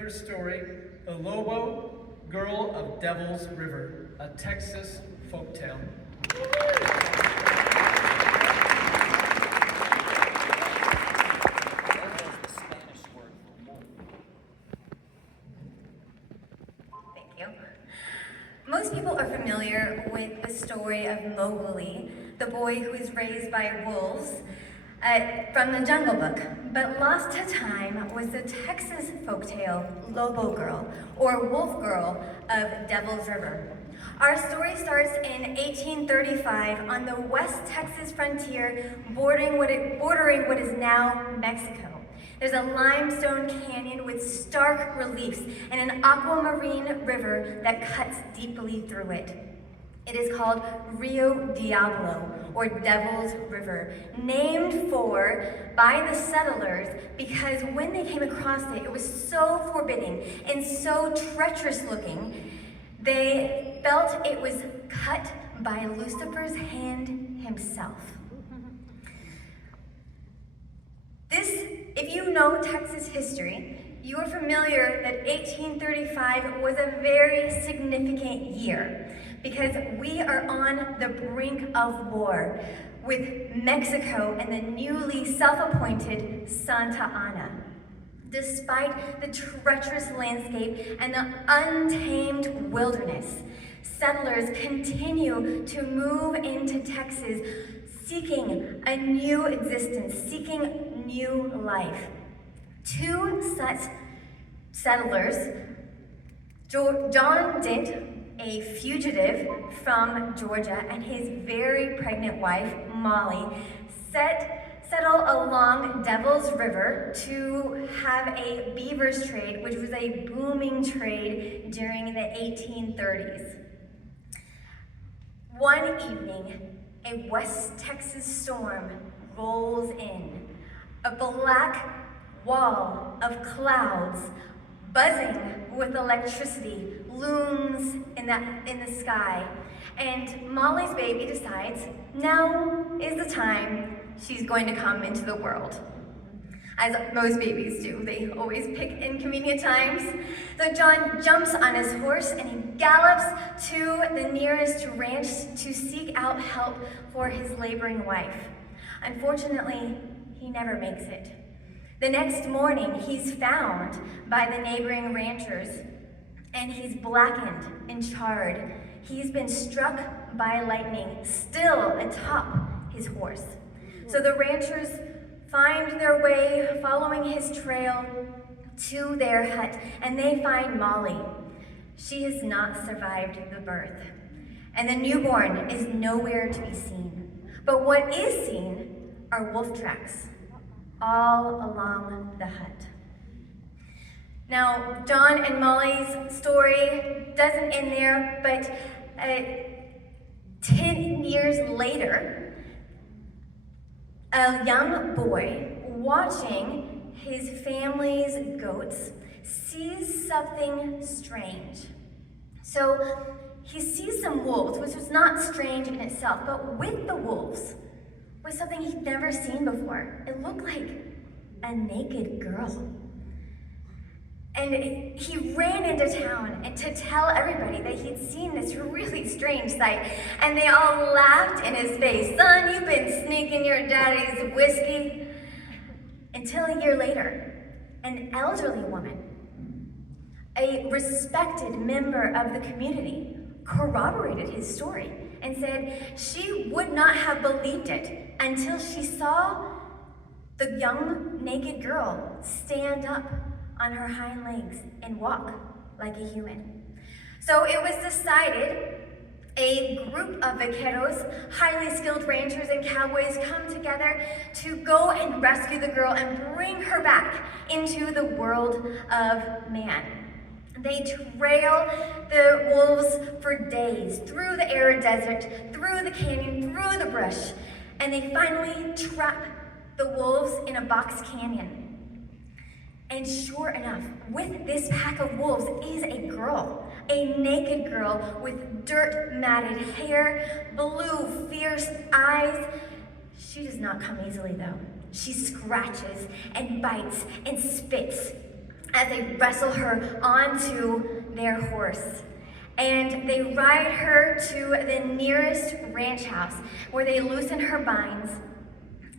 her story, The Lobo, Girl of Devil's River, a Texas folktale. Thank you. Most people are familiar with the story of Mowgli, the boy who was raised by wolves, from the Jungle Book. But lost to time was the Texas folktale Lobo Girl, or Wolf Girl of Devil's River. Our story starts in 1835 on the West Texas frontier, bordering what is now Mexico. There's a limestone canyon with stark reliefs and an aquamarine river that cuts deeply through it. It is called Rio Diablo, or Devil's River, named by the settlers because when they came across it, it was so forbidding and so treacherous looking, they felt it was cut by Lucifer's hand himself. If you know Texas history, you are familiar that 1835 was a very significant year because we are on the brink of war with Mexico and the newly self-appointed Santa Anna. Despite the treacherous landscape and the untamed wilderness, settlers continue to move into Texas seeking a new existence, seeking new life. Two such settlers, John Dent, a fugitive from Georgia, and his very pregnant wife, Molly, settle along Devil's River to have a beavers trade, which was a booming trade during the 1830s. One evening, a West Texas storm rolls in. A black wall of clouds, buzzing with electricity, looms in the sky. And Molly's baby decides now is the time she's going to come into the world. As most babies do, they always pick inconvenient times. So John jumps on his horse and he gallops to the nearest ranch to seek out help for his laboring wife. Unfortunately, he never makes it. The next morning, he's found by the neighboring ranchers, and he's blackened and charred. He's been struck by lightning, still atop his horse. So the ranchers find their way, following his trail to their hut, and they find Molly. She has not survived the birth, and the newborn is nowhere to be seen. But what is seen are wolf tracks all along the hut. Now, John and Molly's story doesn't end there, but 10 years later, a young boy watching his family's goats sees something strange. So he sees some wolves, which was not strange in itself, but with the wolves was something he'd never seen before. It looked like a naked girl. And he ran into town and to tell everybody that he'd seen this really strange sight. And they all laughed in his face. Son, you've been sneaking your daddy's whiskey. Until a year later, an elderly woman, a respected member of the community, corroborated his story and said she would not have believed it until she saw the young naked girl stand up on her hind legs and walk like a human. So it was decided a group of vaqueros, highly skilled ranchers and cowboys, come together to go and rescue the girl and bring her back into the world of man. They trail the wolves for days, through the arid desert, through the canyon, through the brush, and they finally trap the wolves in a box canyon. And sure enough, with this pack of wolves is a girl, a naked girl with dirt-matted hair, blue, fierce eyes. She does not come easily, though. She scratches and bites and spits. as they wrestle her onto their horse. And they ride her to the nearest ranch house where they loosen her binds.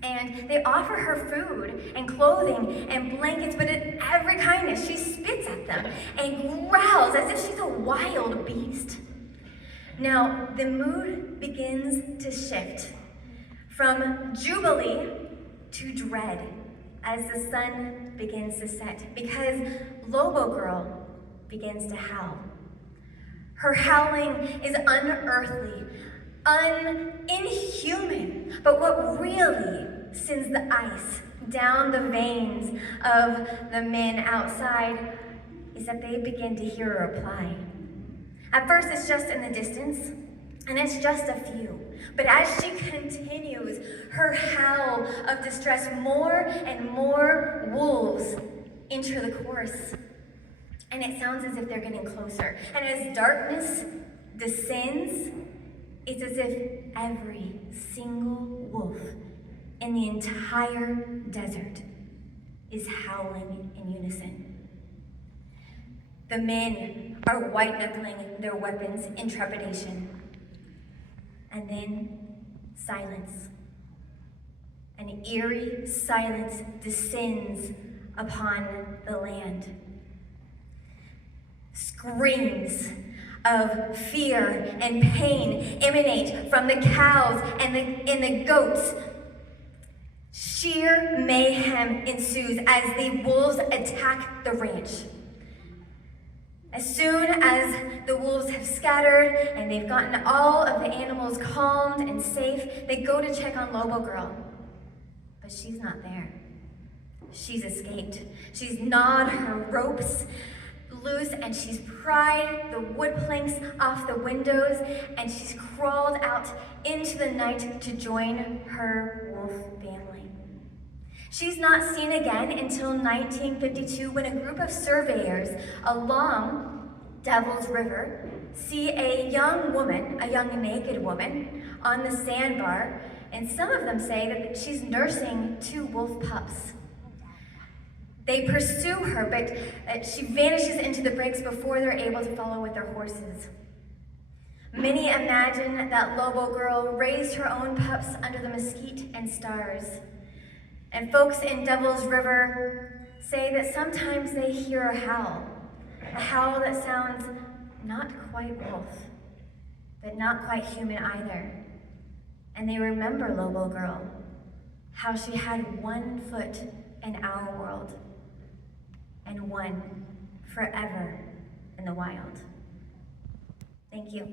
And they offer her food and clothing and blankets, but in every kindness, she spits at them and growls as if she's a wild beast. Now, the mood begins to shift from jubilee to dread as the sun begins to set, because Lobo Girl begins to howl. Her howling is unearthly, inhuman, but what really sends the ice down the veins of the men outside is that they begin to hear a reply. At first, it's just in the distance, and it's just a few. But as she continues her howl of distress, more and more wolves enter the chorus. And it sounds as if they're getting closer. And as darkness descends, it's as if every single wolf in the entire desert is howling in unison. The men are white-knuckling their weapons in trepidation. And then silence. An eerie silence descends upon the land. Screams of fear and pain emanate from the cows and the goats. Sheer mayhem ensues as the wolves attack the ranch. As soon as the wolves have scattered and they've gotten all of the animals calmed and safe, they go to check on Lobo Girl. But she's not there. She's escaped. She's gnawed her ropes loose and she's pried the wood planks off the windows and she's crawled out into the night to join her wolf family. She's not seen again until 1952 when a group of surveyors along Devil's River see a young naked woman on the sandbar, and some of them say that she's nursing 2 wolf pups. They pursue her, but she vanishes into the breaks before they're able to follow with their horses. Many imagine that Lobo Girl raised her own pups under the mesquite and stars. And folks in Devil's River say that sometimes they hear a howl that sounds not quite wolf, but not quite human either. And they remember Lobo Girl, how she had 1 foot in our world and 1 forever in the wild. Thank you.